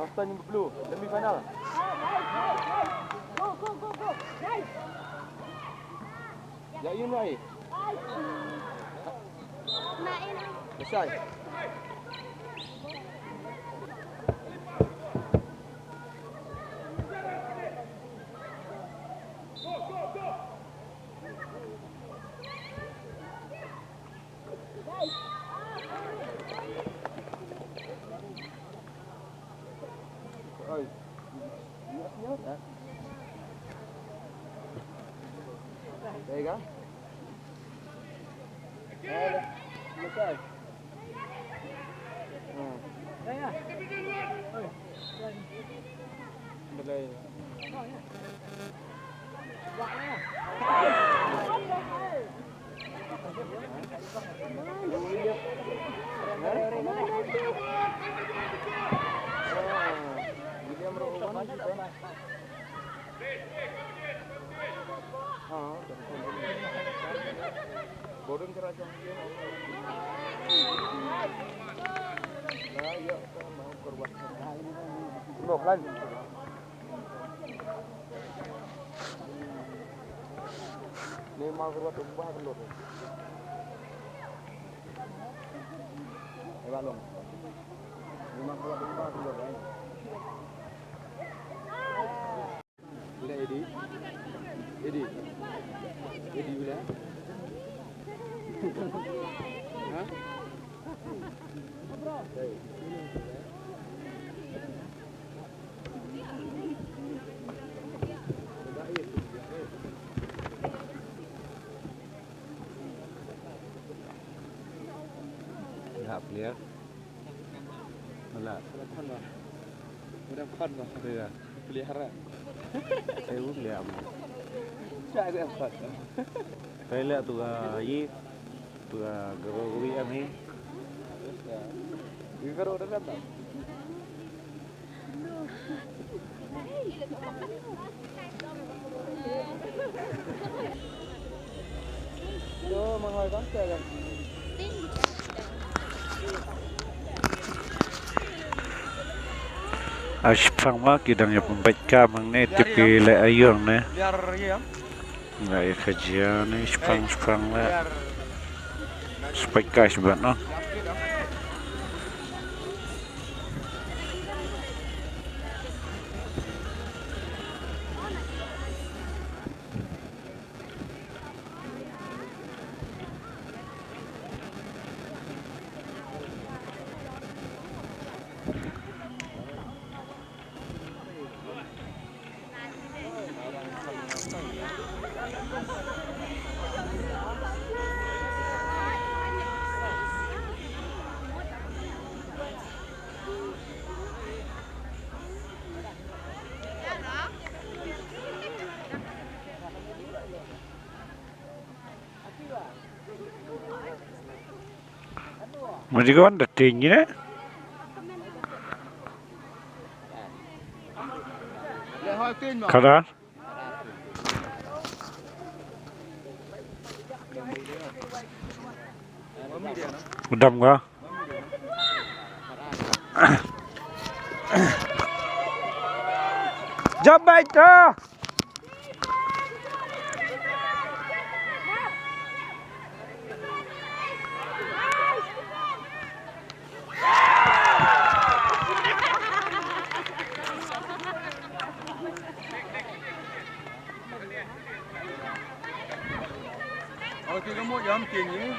Nonton yang blue, demi final. Go. Nice. Ya Yun Rai. Selesai. Oi. Nyot. Baik kan? Selesai. Ya. Boleh. William Rowan juga. Bodoh kerajaan dia. Nah, ya, mau korban. Loh, lan. Ni mau korban tumbah dulu. Balong. Ni mau korban tumbah dulu, kan. Bila Edi bila. Hah? Hạp liếc là udah kon loh dia pelihara saya lihat saya dapat saya lihat tuh yi tuh gawe ami ini baru udah datang tuh menghoi konser kan Aspang mak kidang ya pembaca mengne tepi le ayong ne. Biar ya. Nggak ya kajian ne spang le. Spike sebenarnya. No? Masih kawan dah tinggi ne? Kada? Udam ka? Jump baik tu! Kalau kita mau jam tinggi,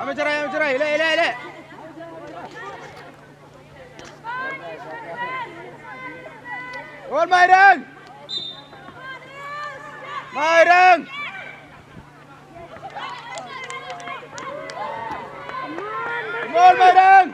kami cerai, ile. Gol Maireng. Gol Maireng.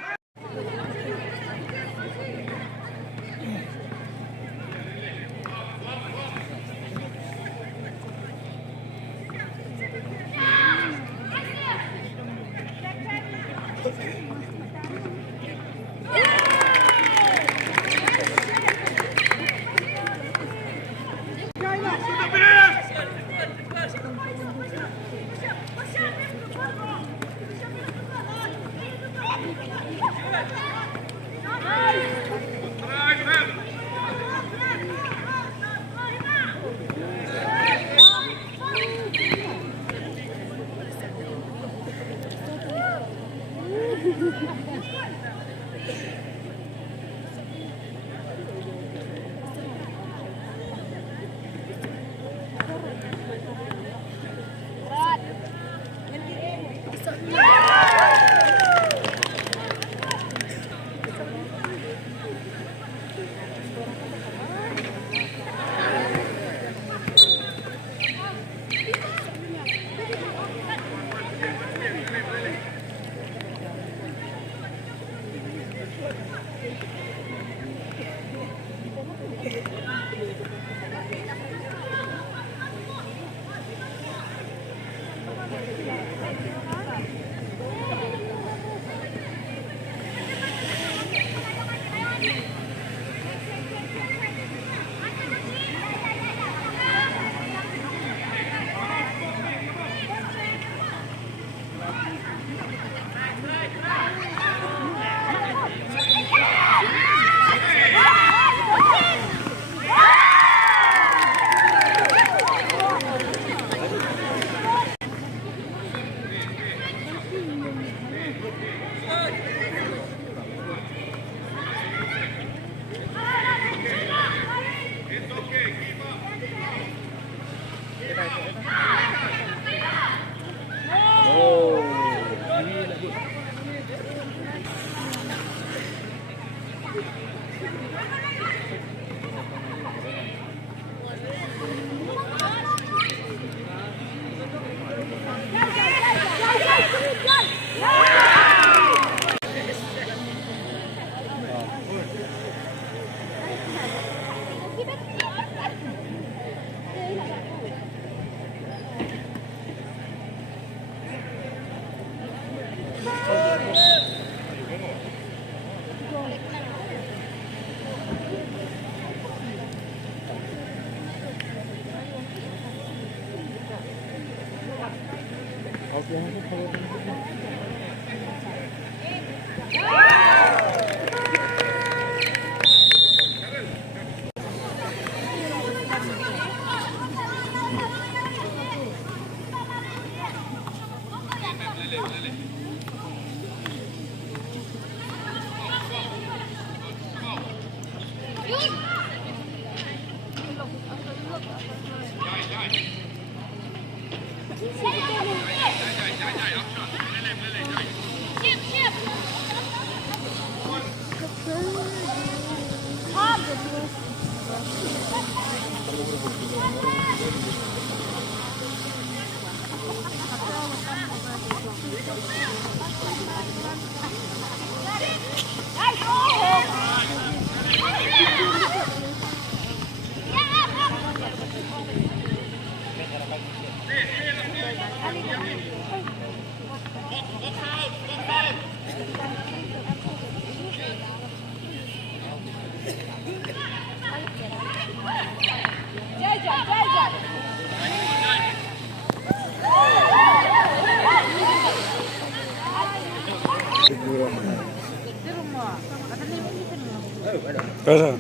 Ada.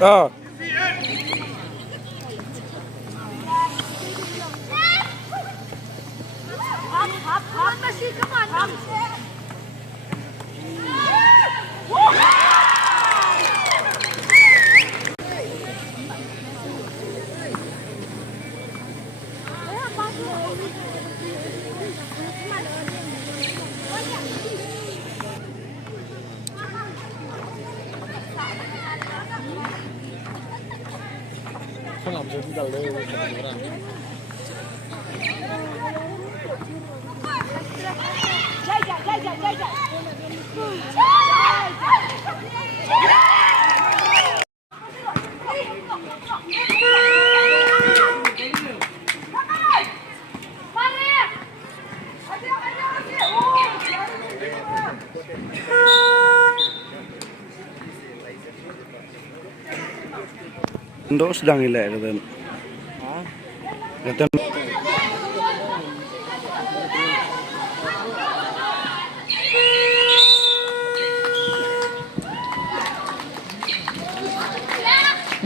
Ah. Hop, Messi, come on, hop. Ndo sedang ilek kata. Kata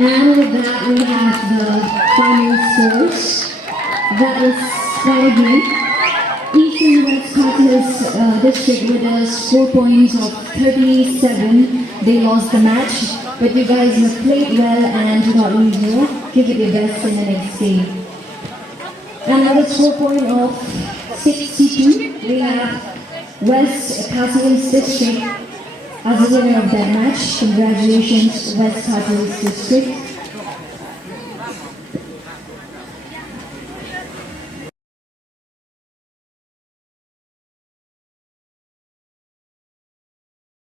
And with that, we have the final scores. That is Skyview. Eastern West Caucasus District with a score points of 37. They lost the match, but you guys have played well and do not lose your. Give it your best in the next game. Another score point of 62. We have West Caucasus District as a winner of that match. Congratulations, West Caucasus District.